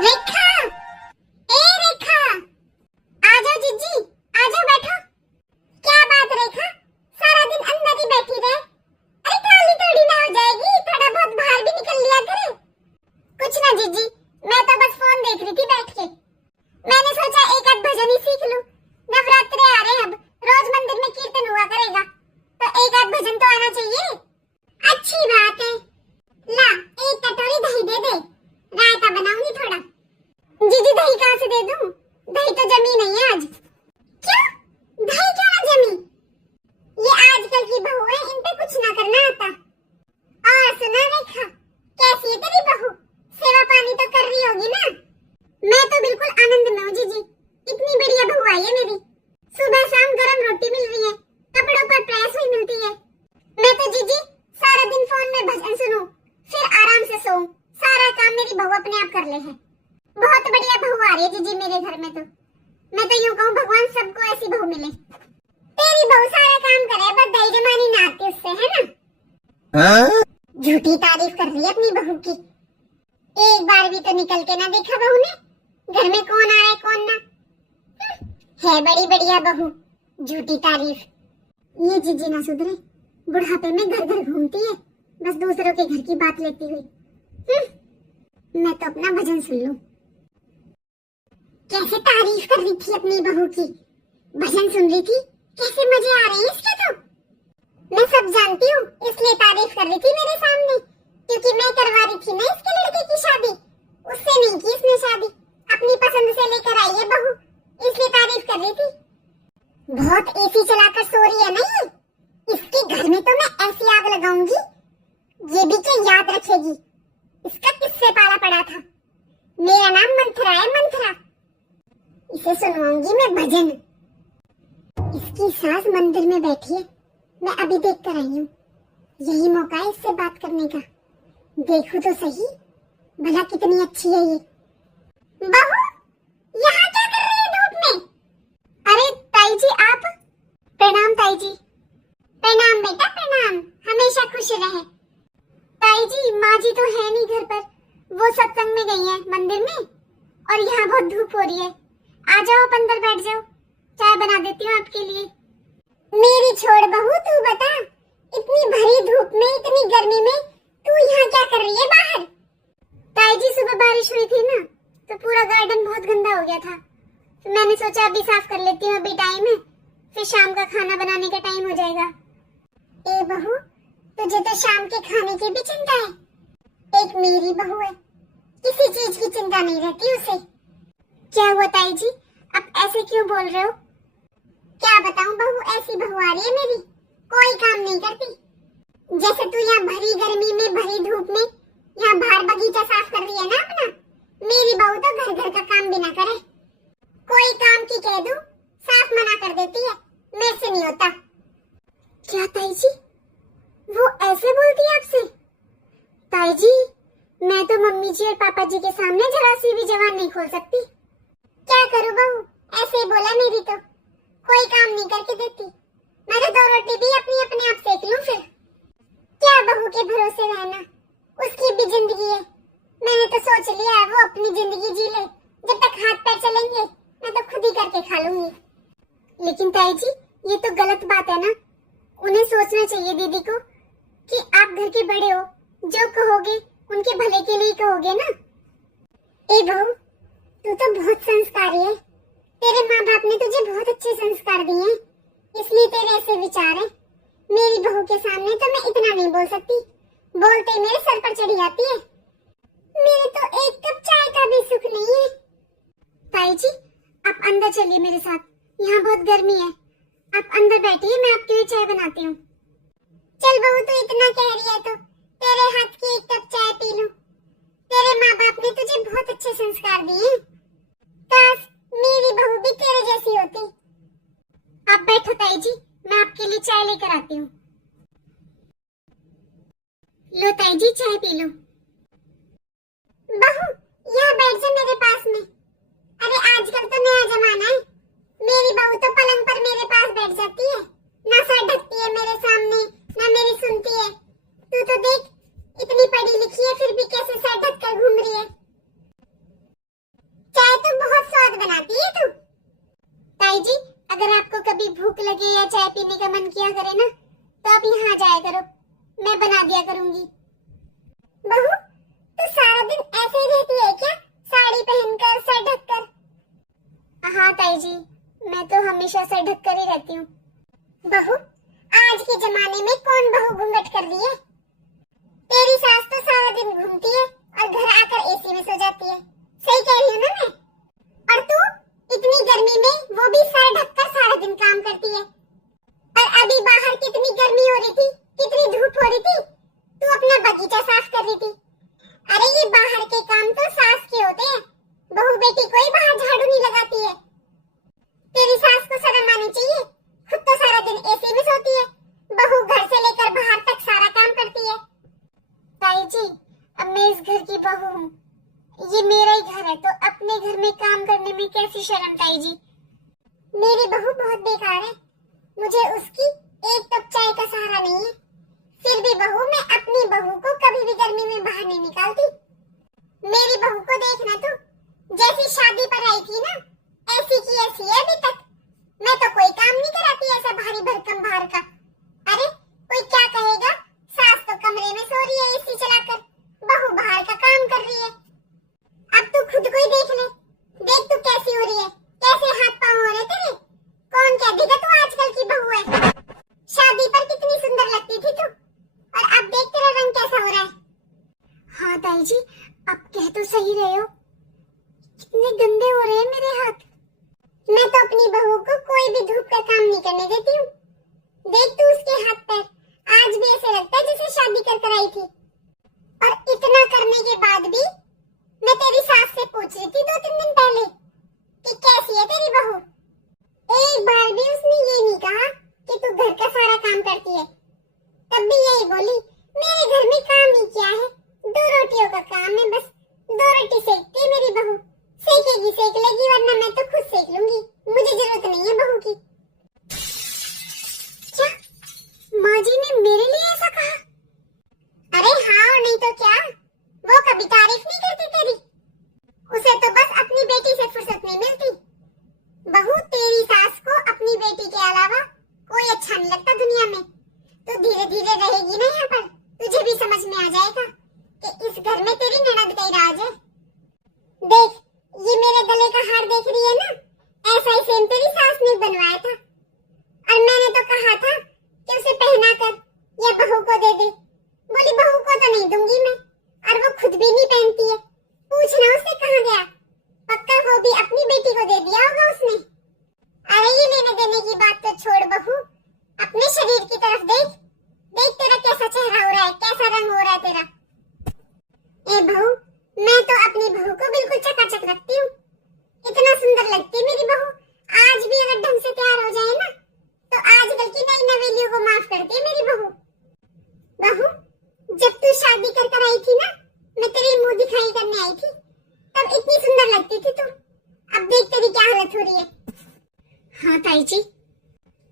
रेखा, ए रेखा, आ जाओ जीजी, आ जाओ बैठो। क्या बात रेखा, सारा दिन अंदर ही बैठी रहे। अरे काली थोड़ी ना हो जाएगी, थोड़ा बहुत बाहर भी निकल लिया करे। कुछ ना जीजी, मैं तो बस फोन देख रही थी बैठ के। मैंने सोचा एक आध भजन ही सीख लूं। नवरात्रे आ रहे हैं, अब रोज मंदिर में कीर्तन हुआ करेगा, तो एक आध भजन तो आना चाहिए। अच्छी बात है। ला, एक कटोरी दही दे दे, रायता बनाऊंगी थोड़ा। जीजी दही कहाँ से दे दूं? दही तो जमी नहीं है आज। क्यों? दही क्यों ना जमी? ये आजकल की बहू है, इन पे कुछ ना करना आता। और सुना रेखा, कैसी है तेरी बहू? सेवा पानी तो कर रही होगी ना? मैं तो बिल्कुल आनंद में हूँ जीजी, इतनी बढ़िया बहू आई है मेरी। सुबह शाम गरम रोटी मिल रही है, कपड़ों पर प्रेस हुई मिलती है। मैं तो जीजी सारा दिन फोन में भजन सुनूं, फिर आराम से सोऊं, सारा काम मेरी बहू अपने आप कर ले है। बहुत बढ़िया बहू आ रही है जीजी मेरे घर में तो। मैं तो यूं कहूँ भगवान सबको ऐसी बहू मिले। तेरी बहू सारा काम करे, बस दही जमानी ना आती उससे, है ना? झूठी तारीफ कर रही है अपनी बहू की। एक बार भी तो निकल के ना देखा बहू ने, घर में कौन आए कौन ना। है बड़ी बढ़िया बहू, झूठी तारीफ। ये जीजी ना सुधरे, बुढ़ापे में घर घर घूमती है, बस दूसरों के घर की बात लेती हुई। मैं तो अपना भजन सुन लूं। कैसे तारीफ कर रही थी अपनी बहू की, भजन सुन रही थी, कैसे मजे आ रहे हैं इसके तो। मैं सब जानती हूँ, इसलिए तारीफ कर रही थी मेरे सामने, क्योंकि मैं करवा रही थी ना इसके लड़के की शादी। उससे नहीं की इसने शादी, अपनी पसंद से लेकर आई है बहू, इसलिए तारीफ कर रही थी। बहुत एसी चलाकर सो रही है ना ये, इसके घर में तो मैं ऐसी आग लगाऊंगी, ये भी क्या याद रखेगी। इसका किससे पाला पड़ा था? मेरा नाम मंथरा है, मंथरा। इसे सुनवाऊंगी मैं भजन। इसकी सास मंदिर में बैठी है, मैं अभी देख कर आई हूँ। यही मौका है इससे बात करने का। देखूं तो सही, भला कितनी अच्छी है ये। बहू, यहाँ क्या कर रही है धूप में? अरे ताई जी आप। प्रणाम ताई जी। प्रणाम बेटा प्रणाम, हमेशा खुश रहे। ताई जी, माँ जी तो है नहीं घर पर, वो सत्संग में गई है मंदिर में, और यहाँ बहुत धूप हो रही है। आ जाओ आप अंदर बैठ जाओ, चाय बना देती हूँ आपके लिए। मेरी छोड़ बहू, तू बता, इतनी भरी धूप में, इतनी गर्मी में तू यहाँ क्या कर रही है बाहर? ताई जी सुबह बारिश हुई थी ना, तो पूरा गार्डन बहुत गंदा हो गया था, तो मैंने सोचा अभी साफ कर लेती हूँ, अभी टाइम है, फिर शाम का खाना बनाने का टाइम हो जाएगा। ए बहू, तुझे तो शाम के खाने की भी चिंता है। एक मेरी बहू है, किसी चीज की चिंता नहीं रहती उसे। क्या हुआ ताई जी, आप ऐसे क्यों बोल रहे हो? क्या बताऊं बहू, ऐसी बहू आ रही है मेरी, कोई काम नहीं करती। जैसे तू यहाँ भरी गर्मी में, भरी धूप में यहाँ बाहर बगीचा साफ कर रही है ना अपना, मेरी बहू तो घर घर का काम भी ना करे। कोई काम की कह दूं, साफ मना कर देती है, मेरे से नहीं होता। क्या ताई जी, वो ऐसे बोलती है आपसे? ताई जी, मैं तो मम्मी जी और पापा जी के सामने जरा सी भी जबान नहीं खोल सकती। क्या करूं बहू, ऐसे ही बोला मेरी तो, कोई काम नहीं करके देती। मैं तो 2 रोटी भी अपने आप सेक लूं फिर। क्या बहू के भरोसे रहना, उसकी भी जिंदगी है। मैंने तो सोच लिया है वो अपनी जिंदगी जी ले, जब तक हाथ पैर चलेंगे मैं तो खुद ही करके खा लूंगी। लेकिन ताई जी, ये तो गलत बात है ना, उन्हें सोचना चाहिए दीदी को कि आप घर के बड़े हो, जो कहोगे उनके भले के लिए कहोगे ना। ए बहू, तू तो बहुत संस्कारी है, तेरे माँ बाप ने तुझे बहुत अच्छे संस्कार दिए हैं, इसलिए तेरे ऐसे विचार हैं। मेरी बहू के सामने तो मैं इतना नहीं बोल सकती, बोलते ही मेरे सर पर चढ़ी जाती है। मेरे तो एक कप चाय का भी सुख नहीं है। ताई जी, आप अंदर चलिए मेरे साथ, यहाँ बहुत गर्मी है, आप अंदर बैठिए, मैं आपके लिए चाय बनाती हूँ। चल बहू, तू इतना कह रही है तो तेरे हाथ की एक कप चाय पी लूं। तेरे माँ बाप ने तुझे बहुत अच्छे संस्कार दिए हैं, काश मेरी बहू भी तेरे जैसी होती। आप बैठो ताई जी, मैं आपके लिए चाय लेकर आती हूँ। लो ताई जी, चाय पी लो। बहू, यहाँ बैठ जा मेरे पास में। अरे आजकल तो नया जमाना है, मेरी बहू तो पलंग पर मेरे पास बैठ जाती है, ना सर ढकती है मेरे सामने, ना मेरी सुनती है। तू तो देख, इतनी पढ़ी लिखी है फिर भी कैसे सर ढक कर घूम रही है। भूख लगे या चाय पीने का मन किया करे ना, तो आप यहाँ जाया करो, मैं बना दिया करूंगी। बहू, तू सारा दिन ऐसे ही रहती है क्या, साड़ी पहनकर सर ढककर? हाँ ताई जी, मैं तो हमेशा सर ढककर ही रहती हूँ। बहू, आज के जमाने में कौन बहू घूंघट कर रही है? तेरी सास तो सारा दिन घूमती है और घर आकर एसी में सो जाती है। सही कह रही हूँ ना मैं? और तू इतनी गर्मी में वो भी सर ढककर सारा दिन काम करती है। और अभी बाहर कितनी गर्मी हो रही थी, कितनी धूप हो रही थी, तू अपना बगीचा साफ कर रही थी। अरे ये बाहर के काम तो सास के होते हैं, बहू बेटी कोई बाहर झाड़ू नहीं लगाती है। तेरी सास को शर्म आनी चाहिए, खुद तो सारा दिन एसी में सोती है, बहू घर से लेकर बाहर तक सारा काम करती है। ताई जी, अब मैं इस घर की बहू हूँ, ये मेरा ही घर है, तो अपने घर में काम करने में कैसी शर्म ताई जी? मेरी बहू बहुत बेकार है, मुझे उसकी एक कप चाय का सहारा नहीं है। फिर भी बहू, मैं अपनी बहू को कभी भी गर्मी में बाहर नहीं निकालती। मेरी बहू को देखना तू, जैसी शादी पर आई थी ना, ऐसी की ऐसी है अभी तक। मैं तो कोई काम नहीं कराती ऐसा भारी भरकम बाहर का। अरे कोई क्या कहेगा, सास तो कमरे में सो रही है एसी चलाकर, बहू बाहर का काम कर रही है। अब तू खुद को ही देख ले, देख तू कैसी हो रही है, कैसे हाथ पांव हो रहे तेरे। कौन कह देगा तू आजकल की बहू है? शादी पर कितनी सुंदर लगती थी तू, और अब देख तेरा रंग कैसा हो रहा है। हाँ ताई जी, आप कह तो सही रहे हो, कितने गंदे हो रहे हैं मेरे हाथ। मैं तो अपनी बहू को कोई भी धूप का काम नहीं करने देती हूँ। देख तू उसके हाथ पैर, आज भी ऐसे लगता है जैसे शादी कर आई थी। और इतना करने के बाद भी मैं तेरी सास से पूछ रही थी 2-3 दिन पहले कि कैसी है तेरी बहू। एक बार भी उसने ये नहीं कहा कि तू घर का सारा काम करती है। तब भी यही बोली, मेरे घर में काम ही क्या है, 2 रोटियों का काम है बस, 2 रोटी सेकती है मेरी बहू। सेकेगी सेक लेगी, वरना मैं तो खुद सेक लूंगी, मुझे जरूरत नहीं है बहू की। क्या माँ जी ने मेरे लिए ऐसा कहा? अरे हाँ, और नहीं तो क्या, वो कभी तारीफ नहीं करती तेरी। उसे तो बस अपनी बेटी से फुर्सत नहीं मिलती। बहू, तेरी सास को अपनी बेटी के अलावा कोई अच्छा नहीं लगता दुनिया में। तो धीरे धीरे रहेगी ना यहाँ पर, तुझे भी समझ में आ जाएगा कि इस घर में तेरी ननद का ही राज है। देख, ये मेरे गले का हार देख रही है ना, ऐसा ही सेम तेरी सास ने बनवाया था। और मैंने तो कहा था कि उसे पहना कर या बहू को दे दे। बोली बहू को तो नहीं दूंगी मैं, और वो खुद भी नहीं पहनती है। पूछना उससे कहाँ गया, पक्का वो भी अपनी बेटी को दे दिया होगा उसने। अरे ये लेने देने की बात तो छोड़ बहू, अपने शरीर की तरफ देख, देख तेरा कैसा चेहरा हो रहा है, कैसा रंग हो रहा है तेरा। ए बहू, मैं तो अपनी बहू को बिल्कुल चकाचक रखती हूँ, इतना सुंदर लगती है मेरी बहू। आज भी अगर ढंग से तैयार हो जाए ना, तो आजकल की नई नवेलियों को माफ करती है मेरी बहू। बहू, जब तू शादी कर आई थी ना, मैं तेरी मुंह दिखाई करने आई थी, तब इतनी सुंदर लगती थी तू। अब देख तेरी क्या हालत हो रही है। हाँ ताई जी,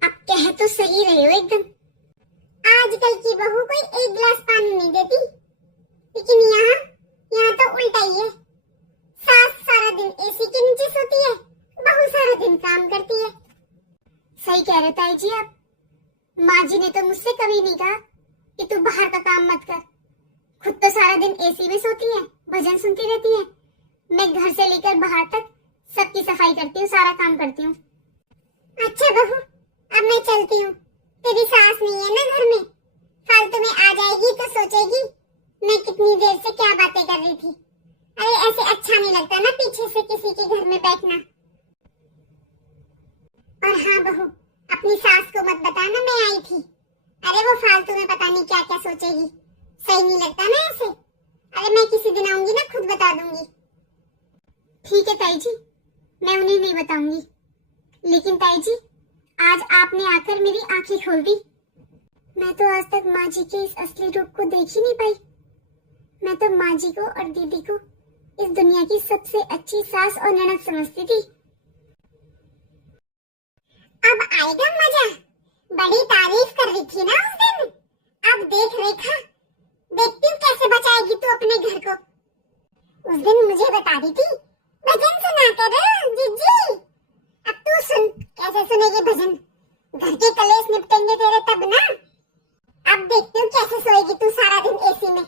अब कह तो सही रहे हो एकदम। आजकल की बहू कोई 1 गिलास पानी नहीं देती, लेकिन यहाँ तो उल्टा ही है। सास सारा दिन एसी के नीचे सोती है, बहू सारा दिन काम करती है। सही कह रहे ताई जी आप। माँ जी ने तो मुझसे कभी नहीं कहा कि तू बाहर का काम मत कर, खुद तो सारा दिन एसी में सोती है, भजन सुनती रहती है। मैं घर से लेकर बाहर तक सबकी सफाई करती हूँ, सारा काम करती हूँ। अच्छा बहू, अब मैं चलती हूँ, तेरी सास नहीं है ना घर में, फालतू में आ जाएगी तो सोचेगी मैं कितनी देर से क्या बातें कर रही थी। अरे ऐसे अच्छा नहीं लगता ना पीछे से किसी के घर में बैठना। और हाँ बहू, अपनी सास को मत बताना मैं आई थी। अरे वो फालतू में पता नहीं क्या क्या सोचेगी, सही नहीं लगता ना ऐसे। अरे मैं किसी दिन आऊंगी ना, खुद बता दूंगी। ठीक है ताई जी, मैं उन्हें नहीं बताऊंगी। लेकिन ताई जी, आज आपने आकर मेरी आंखें खोल दी। मैं तो आज तक माँ जी के इस असली रूप को देख ही नहीं पाई। मैं तो माँ जी को और दीदी को इस दुनिया की सबसे अच्छी सास और ननद समझती थी। अब आएगा मजा, बड़ी तारीफ कर रही थी ना उस दिन। अब देख रेखा, देखती हूँ कैसे बचाएगी तू अपने घर को। उस दिन मुझे बता रही थी भजन सुना कर जीजी, अब तू सुन कैसे सुनेगी भजन। घर के कलेश निपटेंगे तेरे तब ना। अब देखती हूँ कैसे सोएगी तू सारा दिन एसी में।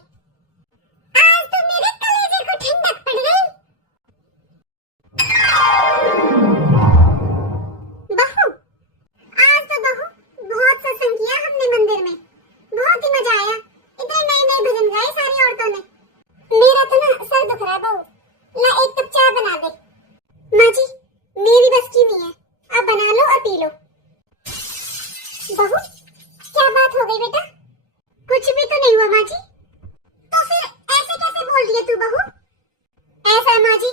आज तो मेरे कलेजे को ठंडक पड़ गई। बहू, आज तो बहू बहुत सत्संग किया हमने मंदिर में, बहुत ही मजा आया। इतने नए नए भजन गाए सारी औरतों ने। मेरा तो ना सर दुख रहा है बहू, ला एक कप चाय बना दे। माँ जी मेरी बस की नहीं है, आप बना लो और पी लो। बहू क्या बात हो गई बेटा? कुछ भी तो नहीं हुआ माँ जी। तो फिर ऐसे कैसे बोल रही है तू बहू? ऐसा है माँ जी,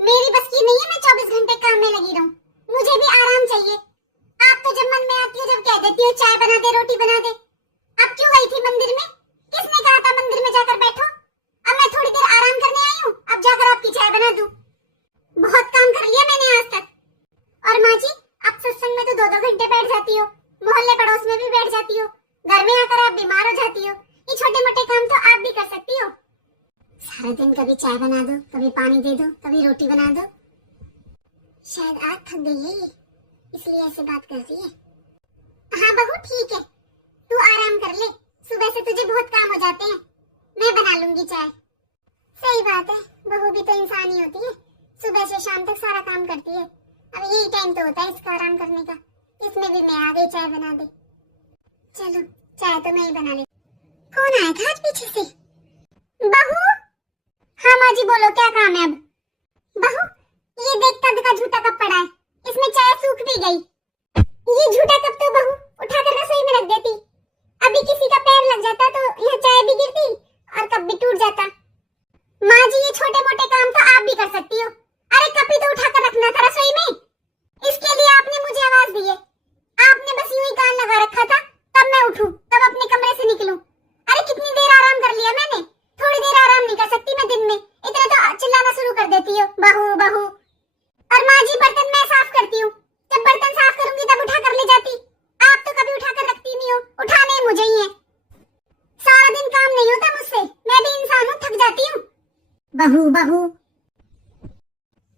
मेरी बस की नहीं है मैं 24 घंटे काम में लगी रहूं, मुझे भी आराम चाहिए। आप तो जब मन में आती हो जब कह देती हो चाय बना दे रोटी बना दे। अब क्यों गई थी मंदिर में? किसने कहा था मंदिर में जाकर बैठो? अब मैं थोड़ी देर आराम करने आई हूँ, अब जाकर आपकी चाय बना दूं। बहुत काम कर लिया मैंने आज तक। और माँ जी आप सत्संग में तो 2-2 घंटे बैठ जाती हो, मोहल्ले पड़ोस में भी बैठ जाती हो, घर में आकर आप बीमार हो जाती हो। ये छोटे मोटे काम तो आप भी कर सकती हो। सारा दिन कभी चाय बना दो, कभी पानी दे दो, कभी रोटी बना दो। शायद आज थक गई है ये, इसलिए ऐसे बात कर रही है। हाँ बहू ठीक है, तू आराम कर ले, सुबह से तुझे बहुत काम हो जाते हैं, मैं बना लूंगी चाय। सही बात है, बहू भी तो इंसान ही होती है, सुबह से शाम तक सारा काम करती है। अब यही टाइम तो होता है इसका आराम करने का, इसमें भी मैं आ गई चाय बना दे। चलो चाय तो मैं ही बना ले। कौन आया था आज पीछे से? बहू। हाँ माँ जी बोलो क्या काम है अब? बहू ये देख कद का झूठा कप पड़ा है, इसमें चाय सूख भी गई। ये झूठा कप तो बहू उठाकर रसोई में रख देती, अभी किसी का पैर लग जाता तो यह चाय भी गिरती और कप भी टूट जाता। माँ जी ये छोटे मोटे काम तो आप भी कर सकती हो। अरे कप ही तो उठाकर रखना था रसोई में, इसके लिए आपने मुझे आवाज दी है। आपने बस यूं ही कान लगा रखा था तब मैं उठूं, तब अपने कमरे से निकलूं। अरे कितनी देर आराम कर लिया मैंने, थोड़ी देर आराम नहीं कर सकती मैं दिन में? इतना तो चिल्लाना शुरू कर देती हो बहू बहू। और माँ जी बर्तन मैं साफ करती हूँ, जब बर्तन साफ करूंगी तब उठा कर ले जाती। आप तो कभी उठा कर रखती नहीं हो, उठाने मुझे ही है। सारा दिन काम नहीं होता मुझसे, मैं भी इंसान हूँ, थक जाती हूँ। बहू बहू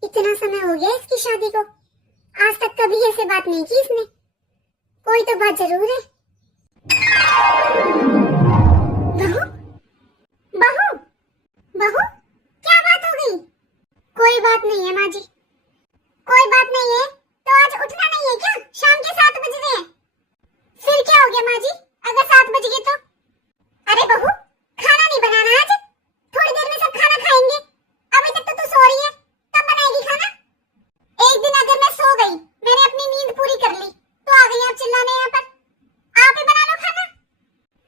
इतना समय हो गया इसकी शादी को, आज तक कभी ऐसे बात नहीं की इसने। कोई तो बात जरूर है। बहू बहू बहू क्या बात हो गई? कोई बात नहीं है माँ जी, कोई बात नहीं है। तो आज उठना नहीं है क्या? शाम के 7 बज रहे हैं। फिर क्या हो गया माँ जी अगर 7 बज गए तो? अरे बहू खाना नहीं बनाना आज, थोड़ी देर में सब खाना खाएंगे। अभी तक तो तू सो रही है, कब बनाएगी खाना? एक दिन अगर मैं सो गई, मैंने अपनी नींद पूरी कर ली, तो आ गई आप चिल्लाने यहाँ पर। आप ही बना लो खाना।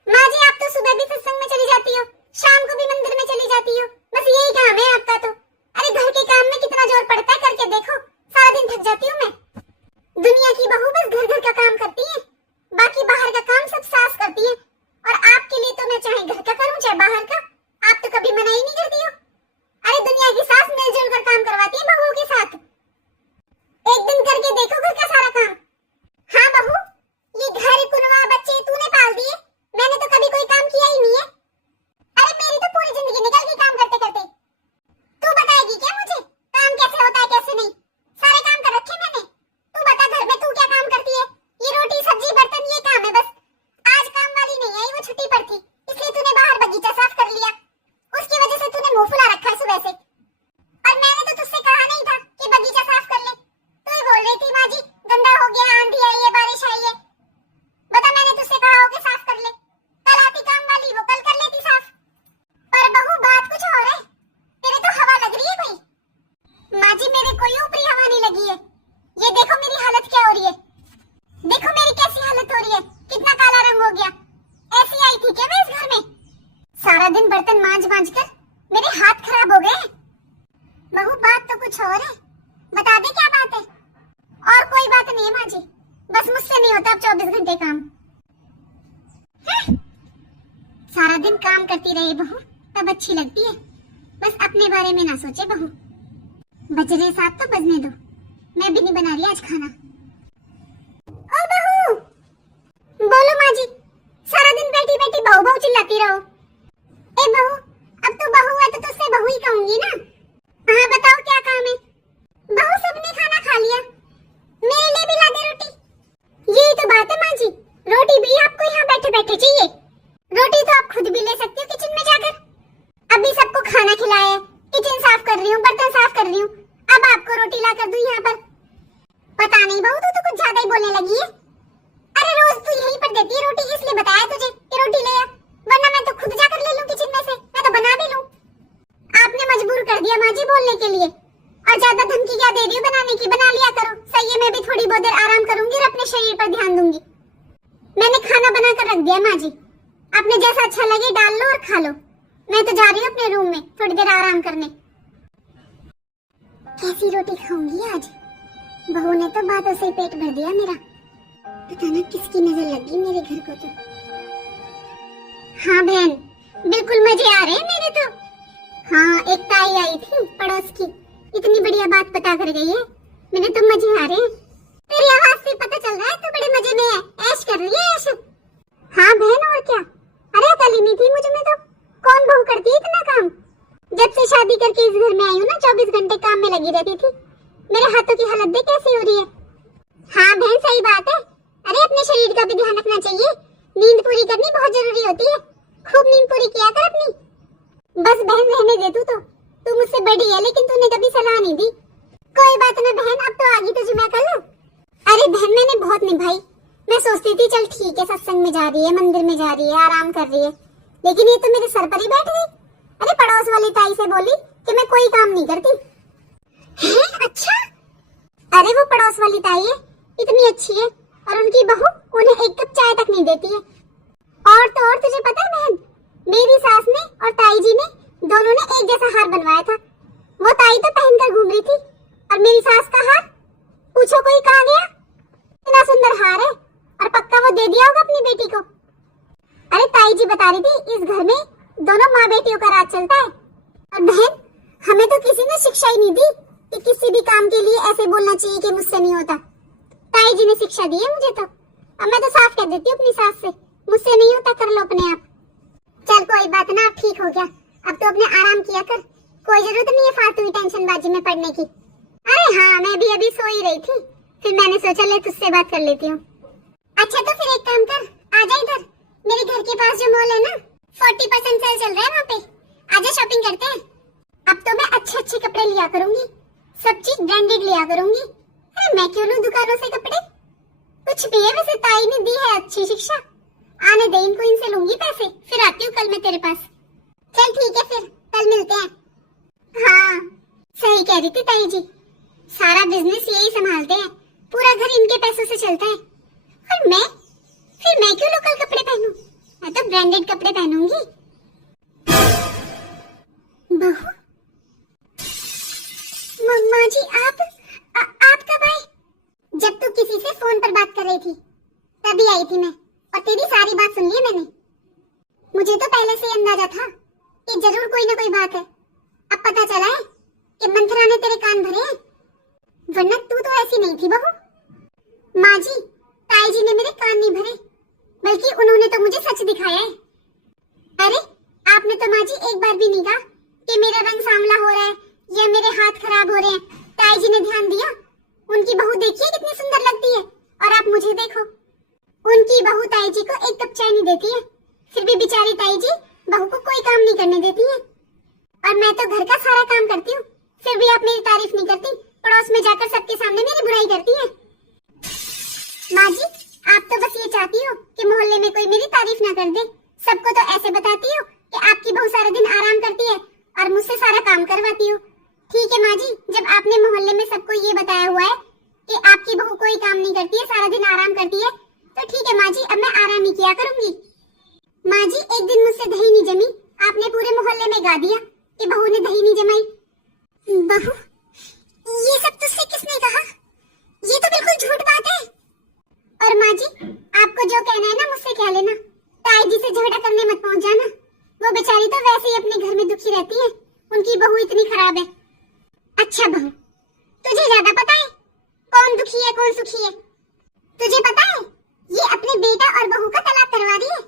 माँ जी आप तो सुबह भी सत्संग में चली जाती हो, शाम को भी मंदिर में चली जाती हो, बस यही काम है आपका तो। अरे घर के काम में कितना जोर पड़ता है, करके देखो, सारा दिन थक जाती हूँ मैं। दुनिया की बहू बस घर घर का काम करती है, बाकी बाहर का काम सब सास करती है। और आपके लिए तो मैं चाहे घर का करूँ चाहे बाहर का, आप तो कभी मना ही नहीं करती हो। अरे दुनिया की सास मिलजुल कर काम करवाती है बहुओं के साथ। एक दिन करके देखो घर का सारा काम। हाँ बहू ये घर कुनवा बच्चे तूने पाल दिए, मैंने तो कभी कोई काम किया ही नहीं है। अरे मेरी तो पूरी जिंदगी निकल गई काम करते करते। तू बताएगी क्या मुझे काम कैसे होता है कैसे नहीं? सारे काम कर रखे मैंने। तू बता घर में तू क्या काम करती है? ये रोटी सब्जी बर्तन ये काम है बस। आज काम वाली नहीं आई, वो छुट्टी पर थी, इसलिए तूने बाहर बगीचा साफ कर लिया, उसकी वजह से तूने मुंह फुला रखा है सुबह से। और मैंने तो तुझसे कहा नहीं था कि बगीचा साफ कर ले, तू ही बोल रही थी माँ जी गंदा हो गया, आंधी आई है बारिश आई है। बता मैंने तुझसे कहा हो कि साफ कर ले, कल आती काम वाली वो कल कर लेती साफ। पर बहू बात कुछ और है, तेरे तो हवा लग रही है कोई। माँ जी मेरे कोई ऊपरी हवा नहीं लगी है, ये देखो मेरी हालत क्या हो रही है, देखो मेरी कैसी हालत हो रही है, कितना काला रंग हो गया। ऐसी आई थी क्या मैं इस घर में? सारा दिन बर्तन मांज मांज कर मेरे हाथ खराब हो गए। बहू बात तो कुछ और है, बता दे क्या बात है? और कोई बात नहीं है माँ जी, बस मुझसे नहीं होता अब 24 घंटे काम। सारा दिन काम करती रहे बहू तब अच्छी लगती है, बस अपने बारे में ना सोचे बहू। बज रहे 7 तो बजने दो, मैं भी नहीं बना रही आज खाना। ओ बहू बोलो माँ जी, सारा दिन बैठी बैठी बहू बहू चिल्लाती रहो। ए बहू अब तो बहू है तो तुझसे बहू ही कहूंगी ना। हाँ बताओ क्या काम है? बहू सबने खाना खा लिया, मेरे लिए भी ला दे रोटी। यही तो कर रही हूँ, बर्तन साफ कर रही हूँ। अब आपको रोटी ला कर दूं यहाँ पर? पता नहीं बहू, तू तो कुछ ज्यादा ही बोलने लगी है। अरे रोज तू यहीं पर देती है रोटी, इसलिए बताया तुझे कि रोटी ले आ, वरना मैं तो खुद जाकर ले लूं किचन में से, मैं तो बना भी लूं। आपने मजबूर कर दिया माँ जी बोलने के लिए, और ज्यादा धमकी क्या दे रही हो बनाने की? बना लिया करो, सही है। मैं भी थोड़ी बहुत देर आराम करूंगी और अपने शरीर पर ध्यान दूंगी। मैंने खाना बना कर रख दिया माँ जी, आपने जैसा अच्छा लगे डाल लो और खा लो। मैं तो जा रही हूँ अपने रूम में थोड़ी देर आराम करने। कैसी रोटी खाऊंगी आज? बहू ने तो बातों से पेट भर दिया मेरा। पता ना किसकी नजर लगी मेरे घर को तो। हाँ बहन, बिल्कुल मजे आ रहे हैं मेरे तो। हाँ, एक ताई आई थी पड़ोस की, इतनी बढ़िया बात बता कर गई है, मेरे तो मजे आ रहे हैं। तेरी आवाज से पता चल रहा है तू बड़े मजे में है, ऐश कर रही है ऐश। हाँ बहन, और क्या। अरे अकल ही नहीं थी मुझ में तो, कौन बहू करती है इतना काम। जब से शादी करके इस घर में आई हूँ ना, 24 घंटे काम में लगी रहती थी। मेरे हाथों की हालत देख कैसी हो रही है। हाँ बहन, सही बात है। अरे अपने शरीर का भी ध्यान रखना चाहिए, नींद पूरी करनी बहुत जरूरी होती है। खूब नींद पूरी किया कर अपनी। बस बहन रहने दे, तू मुझसे बड़ी है लेकिन तूने कभी सलाह नहीं दी। कोई बात ना बहन, अब तो आगी तुझे मैं कर लूं। अरे बहन, मैंने बहुत निभाई। मैं सोचती थी चल ठीक है, सत्संग में जा रही है, मंदिर में जा रही है, आराम कर रही है, लेकिन ये तो मेरे सर पर ही बैठ गई। अरे पड़ोस वाली ताई से बोली कि मैं कोई काम नहीं करती। हैं? अच्छा। अरे वो पड़ोस वाली ताई है, इतनी अच्छी है, और उनकी बहू उन्हें एक कप चाय तक नहीं देती है। और तो और तुझे पता है बहन, मेरी सास ने और ताई जी ने दोनों ने एक जैसा हार बनवाया था। वो ताई तो पहनकर घूम रही थी, और मेरी सास का हार पूछो कोई कहाँ गया। इतना सुंदर हार है, और पक्का वो दे दिया होगा अपनी बेटी को। अरे ताई जी बता रही थी इस घर में दोनों माँ बेटियों का राज चलता है। और बहन, हमें तो किसी ने शिक्षा ही नहीं दी कि किसी भी काम के लिए ऐसे बोलना चाहिए कि मुझसे नहीं होता। ताई जी ने शिक्षा दी है मुझे तो। अब मैं तो साफ कह देती हूँ अपनी सास से, मुझसे नहीं होता, कर लो अपने आप। चल कोई बात ना, अब ठीक हो गया, अब तो अपने आराम किया कर, कोई जरूरत नहीं है फालतू की टेंशनबाजी में पड़ने की। अरे हाँ, मैं भी अभी सो ही रही थी, फिर मैंने सोचा ले तुझसे बात कर लेती हूँ। अच्छा तो फिर एक काम कर, आजा इधर, मेरे घर के पास जो मॉल है ना, 40% सेल चल रहा है वहाँ पे, आजा शॉपिंग करते हैं। अब तो मैं अच्छे अच्छे कपड़े लिया करूंगी, सब चीज ब्रांडेड लिया करूंगी। अरे मैं क्यों लूं दुकानों से कपड़े? कुछ भी है, वैसे ताई ने दी है अच्छी शिक्षा। आने दे इनको, इनसे लूंगी पैसे, फिर आती हूँ कल मैं तेरे पास। चल ठीक है, फिर कल मिलते हैं। हाँ सही कह रही थी ताई जी, सारा बिजनेस यही संभालते हैं, पूरा घर इनके पैसों से चलता है। और फिर मैं क्यों लोकल कपड़े पहनूं? मैं तो ब्रांडेड कपड़े पहनूंगी। बहू, मम्मा जी आप कब आए? जब तू किसी से फोन पर बात कर रही थी तभी आई थी मैं, और तेरी सारी बात सुन ली मैंने। मुझे तो पहले से अंदाजा था कि जरूर कोई ना कोई बात है। अब पता चला है कि मंथरा ने तेरे कान भरे हैं, वरना तू तो ऐसी नहीं थी बहू। माँ जी, ताई जी ने मेरे कान नहीं भरे, बल्कि उन्होंने तो मुझे सच दिखाया है। अरे आपने तो माँ जी एक बार भी नहीं कहा कि मेरा रंग सांवला हो रहा है या मेरे हाथ खराब हो रहे हैं। ताई जी ने ध्यान दिया, उनकी बहू देखिए कितनी सुंदर लगती है, और आप मुझे देखो, उनकी बहू ताई जी को एक कप चाय नहीं देती है, फिर भी बेचारी ताई जी बहू को कोई काम नहीं करने देती है। और मैं तो घर का सारा काम करती हूँ, फिर भी आप मेरी तारीफ नहीं करती, पड़ोस में जाकर सबके सामने मेरी बुराई करती है। माँ जी, आप तो बस ये चाहती हो कि मोहल्ले में कोई मेरी तारीफ ना कर दे, सबको तो ऐसे बताती हो कि आपकी बहू सारा दिन आराम करती है और मुझसे सारा काम करवाती हो। ठीक है माँ जी, जब आपने मोहल्ले में सबको ये बताया हुआ है कि आपकी बहू कोई काम नहीं करती है, सारा दिन आराम करती है, तो ठीक है माँ जी, अब मैं आराम ही किया करूंगी। माँ जी, एक दिन मुझसे दही नहीं जमी, आपने पूरे मोहल्ले में गा दिया कि बहू ने दही नहीं जमाई। बहू, ये सब तुझसे किसने कहा? ये तो बिल्कुल झूठ बात है। और माँ जी, आपको जो कहना है ना मुझसे कह लेना, ताई जी से झगड़ा करने मत पहुँच जाना, वो बेचारी तो वैसे ही अपने घर में दुखी रहती है, उनकी बहू इतनी खराब है। अच्छा बहू, तुझे ज्यादा पता है कौन दुखी है कौन सुखी है? तुझे पता है ये अपने बेटा और बहू का तलाक करवा रही है।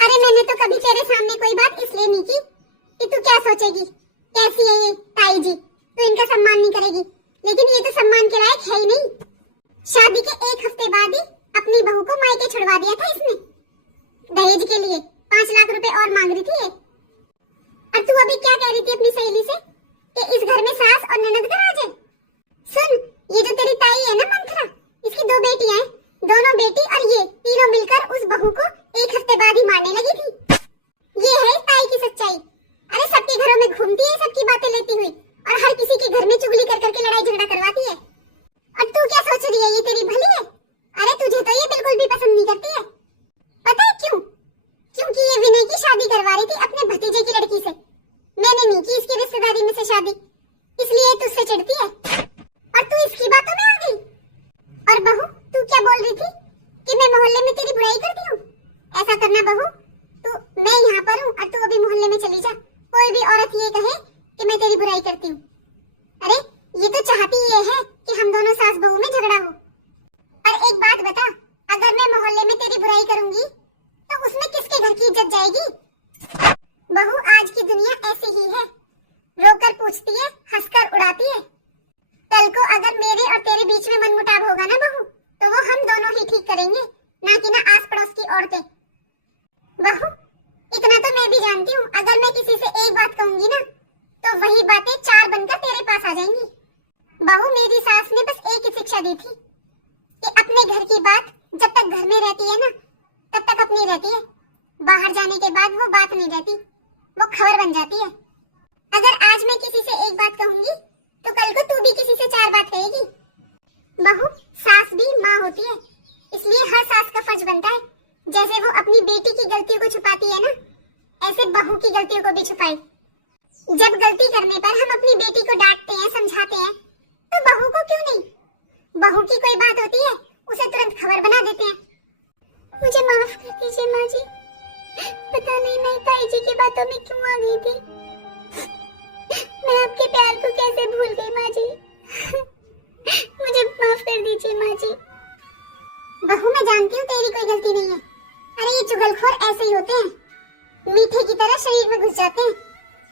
अरे मैंने तो कभी तेरे सामने कोई बात इसलिए नहीं की कि तू क्या सोचेगी, कैसी है ये ताई जी, तू इनका सम्मान नहीं करेगी, लेकिन ये तो सम्मान के लायक है ही नहीं। शादी के एक हफ्ते बाद ही अपनी बहू को मायके छुड़वा दिया था इसने, दहेज के लिए 5 लाख रुपए और मांग रही थी ये। और तू अभी क्या कह रही थी अपनी सहेली से कि इस घर में सास और ननद का राज है? सुन, ये जो तेरी ताई है ना मंथरा, इसकी 2 बेटियां हैं, दोनों बेटी और ये तीनों मिलकर उस बहू को 1 हफ्ते बाद ही मारने लगी थी। ये है इस ताई की सच्चाई। अरे सबके घरों में घूमती है, सबकी बातें लेती हुई, और हर किसी के घर में चुगली कर करके लड़ाई झगड़ा करवाती है। और तू क्या सोच रही है ये तेरी भली है? अरे तुझे तो ये बिल्कुल भी पसंद नहीं करती है। पता है क्यों? क्योंकि ये विनय की शादी करवा रही थी अपने भतीजे की लड़की से। मैंने नहीं की इसकी रिश्तेदारी में से शादी, इसलिए तुझसे चिढ़ती है और तू इसकी बातों में आ गई। और बहू, तू क्या बोल रही थी कि मैं मोहल्ले में तेरी बुराई करती हूँ? ऐसा करना बहू, तू मैं यहाँ पर हूँ और तू अभी मोहल्ले में चली जा। कोई भी औरत ये कहे कि मैं तेरी बुराई करती हूँ, अरे ये तो चाहती ये है कि हम दोनों सास बहू में झगड़ा हो। और एक बात बता, अगर मैं मोहल्ले में तेरी बुराई करूंगी तो उसमें किसके घर की इज्जत जाएगी? बहू, आज की दुनिया ऐसी ही है, रोकर पूछती है, हंसकर उड़ाती है। कल को अगर मेरे और तेरे बीच में मनमुटाव होगा ना बहू, तो वो हम दोनों ही ठीक करेंगे, ना कि ना आस पड़ोस की औरतें। बहू, इतना तो मैं भी जानती हूँ, अगर मैं किसी से एक बात कहूंगी ना तो वही बातें 4 बनकर तेरे पास आ जाएंगी। बहू, मेरी सास ने बस एक ही शिक्षा दी थी कि अपने घर की बात जब तक घर में रहती है ना तब तक अपनी रहती है, बाहर जाने के बाद वो बात नहीं रहती, वो खबर बन जाती है। अगर आज मैं किसी से एक बात कहूंगी तो कल को तू भी किसी से 4 बात कहेगी। बहू, सास भी माँ होती है, इसलिए हर सास का फर्ज बनता है जैसे वो अपनी बेटी की गलतियों को छुपाती है ना, ऐसे बहू की गलतियों को भी छुपाए। जब गलती करने पर हम अपनी बेटी को डांटते हैं, समझाते हैं, तो बहू को क्यों नहीं? बहू की कोई बात होती है उसे तुरंत खबर बना देते हैं। मुझे माफ कर दीजिए माँ जी, पता नहीं मैं ताई जी की बातों में क्यों आ गई थी। मैं आपके प्यार को कैसे भूल गई माँ जी। मुझे माफ कर दीजिए माँ जी। बहू, मैं जानती हूँ तेरी कोई गलती नहीं है। अरे ये चुगलखोर ऐसे ही होते हैं, मीठे की तरह शरीर में घुस जाते हैं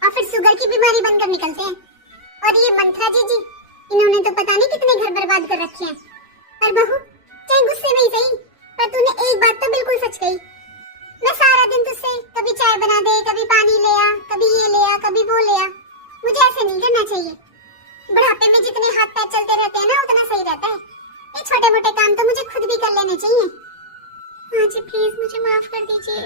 और फिर शुगर की बीमारी बनकर निकलते हैं। और ये मंथरा जी, इन्होंने तो पता नहीं कितने घर बर्बाद कर रखे हैं। और बहू, चाहे गुस्से में ही सही, पर तूने एक बात तो बिल्कुल सच कही। मैं सारा दिन तुझसे कभी चाय बना दे, कभी पानी ले आ, कभी ये ले आ, कभी वो ले आ। मुझे ऐसे नहीं करना चाहिए। बुढ़ापे में जितने हाथ पैर चलते रहते हैं ना उतना सही रहता है। ये छोटे मोटे काम तो मुझे खुद भी कर लेने चाहिए। माँ जी प्लीज मुझे माफ कर दीजिए।